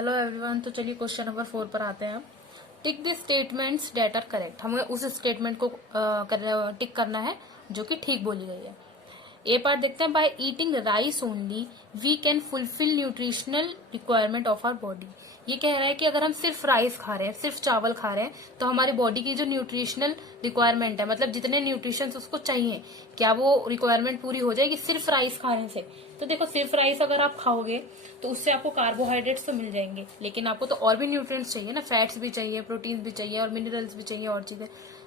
Hello everyone. तो चलिए question number 4 पर आते हैं। Tick the statements that are correct. हमें उस स्टेटमेंट को टिक करना है जो कि ठीक बोली गई है। ए पार्ट देखते हैं। By eating rice only we can fulfil nutritional requirement of our body. ये कह रहा है कि अगर हम सिर्फ राइस खा रहे हैं, सिर्फ चावल खा रहे हैं, तो हमारी बॉडी की जो न्यूट्रिशनल रिक्वायरमेंट है, मतलब जितने न्यूट्रिशंस उसको चाहिए, क्या वो रिक्वायरमेंट पूरी हो जाएगी सिर्फ राइस खाने से? तो देखो, सिर्फ राइस अगर आप खाओगे तो उससे आपको कार्बोहाइड्रेट्स तो मिल जाएंगे, लेकिन आपको तो और भी न्यूट्रिएंट्स चाहिए ना, फैट्स भी चाहिए, प्रोटीन भी चाहिए और मिनरल्स भी चाहिए और चीजें,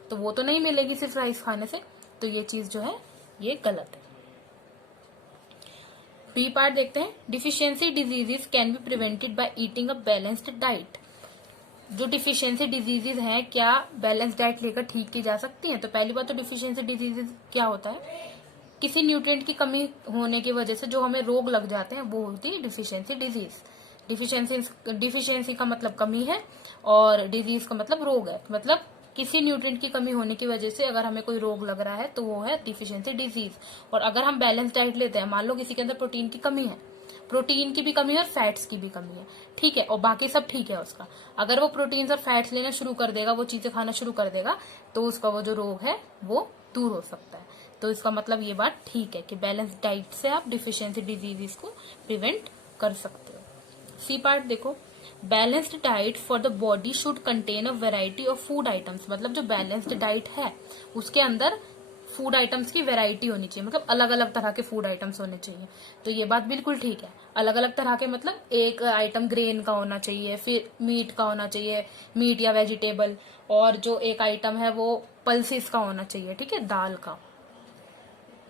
तो वो तो नहीं मिलेगी सिर्फ राइस खाने से। तो ये चीज जो है ये गलत है। बी पार्ट देखते हैं। Deficiency diseases can be prevented by eating a balanced diet. जो डिफिशियंसी डिजीजेज हैं, क्या बैलेंस डाइट लेकर ठीक की जा सकती हैं? तो पहली बात तो डिफिशियंसी डिजीजेज क्या होता है? किसी न्यूट्रिएंट की कमी होने की वजह से जो हमें रोग लग जाते हैं वो होती है डिफिशियंसी डिजीज। डिफिशियंसी का मतलब कमी है और डिजीज का मतलब रोग है। मतलब किसी न्यूट्रिएंट की कमी होने की वजह से अगर हमें कोई रोग लग रहा है तो वो है डिफिशियंसी डिजीज। और अगर हम बैलेंस डाइट लेते हैं, मान लो किसी के अंदर प्रोटीन की कमी है, प्रोटीन की भी कमी है और फैट्स की भी कमी है, ठीक है, और बाकी सब ठीक है उसका, अगर वो प्रोटीन और फैट्स लेना शुरू कर देगा, वो चीजें खाना शुरू कर देगा, तो उसका वो जो रोग है वो दूर हो सकता है। तो इसका मतलब ये बात ठीक है कि बैलेंस डाइट से आप डिफिशियंसी डिजीज को प्रिवेंट कर सकते हो। सी पार्ट देखो। Balanced diet for the body should contain a variety of food items. मतलब जो बैलेंस्ड डाइट है उसके अंदर फूड आइटम्स की वेराइटी होनी चाहिए, मतलब अलग अलग तरह के फूड आइटम्स होने चाहिए। तो ये बात बिल्कुल ठीक है। अलग अलग तरह के मतलब एक आइटम ग्रेन का होना चाहिए, फिर मीट का होना चाहिए, मीट या वेजिटेबल, और जो एक आइटम है वो पल्सेस का होना चाहिए, ठीक है, दाल का।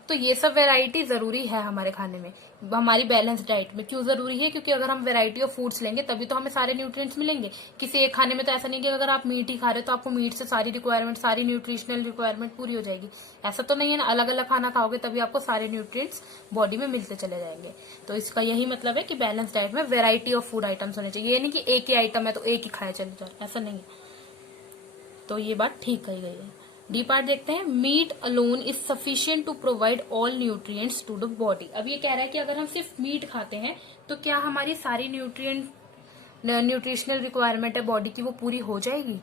तो ये सब वैरायटी जरूरी है हमारे खाने में, हमारी बैलेंस डाइट में। क्यों जरूरी है? क्योंकि अगर हम वैरायटी ऑफ फूड्स लेंगे तभी तो हमें सारे न्यूट्रिएंट्स मिलेंगे। किसी एक खाने में तो ऐसा नहीं कि अगर आप मीट ही खा रहे हो तो आपको मीट से सारी रिक्वायरमेंट, सारी न्यूट्रिशनल रिक्वायरमेंट पूरी हो जाएगी। ऐसा तो नहीं है ना, अलग अलग खाना खाओगे तभी आपको सारे न्यूट्रिएंट्स बॉडी में मिलते चले जाएंगे। तो इसका यही मतलब है कि बैलेंस डाइट में वेराइटी ऑफ फूड आइटम्स होने चाहिए। ये नहीं कि एक ही आइटम है तो एक ही खाया चले जाए, ऐसा नहीं है। तो ये बात ठीक कही गई है। डी पार्ट देखते हैं। Meat alone is sufficient to provide all nutrients to the body. अब ये कह रहा है कि अगर हम सिर्फ मीट खाते हैं तो क्या हमारी सारी न्यूट्रिशनल रिक्वायरमेंट है बॉडी की वो पूरी हो जाएगी?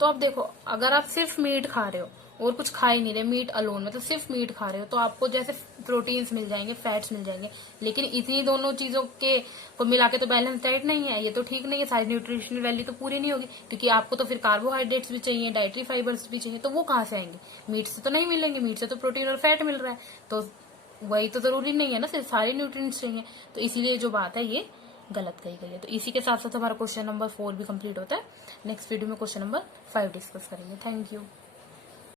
तो अब देखो, अगर आप सिर्फ मीट खा रहे हो और कुछ खा ही नहीं रहे, मीट अलोन मतलब सिर्फ मीट खा रहे हो, तो आपको जैसे प्रोटीन्स मिल जाएंगे, फैट्स मिल जाएंगे, लेकिन इतनी दोनों चीजों के को मिला के तो बैलेंस डाइट नहीं है, ये तो ठीक नहीं है, सारी न्यूट्रिशनल वैल्यू तो पूरी नहीं होगी, क्योंकि आपको तो फिर कार्बोहाइड्रेट्स भी चाहिए, डाइटरी फाइबर्स भी चाहिए, तो वो कहाँ से आएंगे? मीट से तो नहीं मिलेंगे, मीट से तो प्रोटीन और फैट मिल रहा है, तो वही तो जरूरी नहीं है ना, सिर्फ सारे न्यूट्रिएंट्स चाहिए। तो इसीलिए जो बात है ये गलत कही गई है। तो इसी के साथ साथ हमारा क्वेश्चन नंबर 4 भी कंप्लीट होता है। नेक्स्ट वीडियो में क्वेश्चन नंबर 5 डिस्कस करेंगे। Thank you.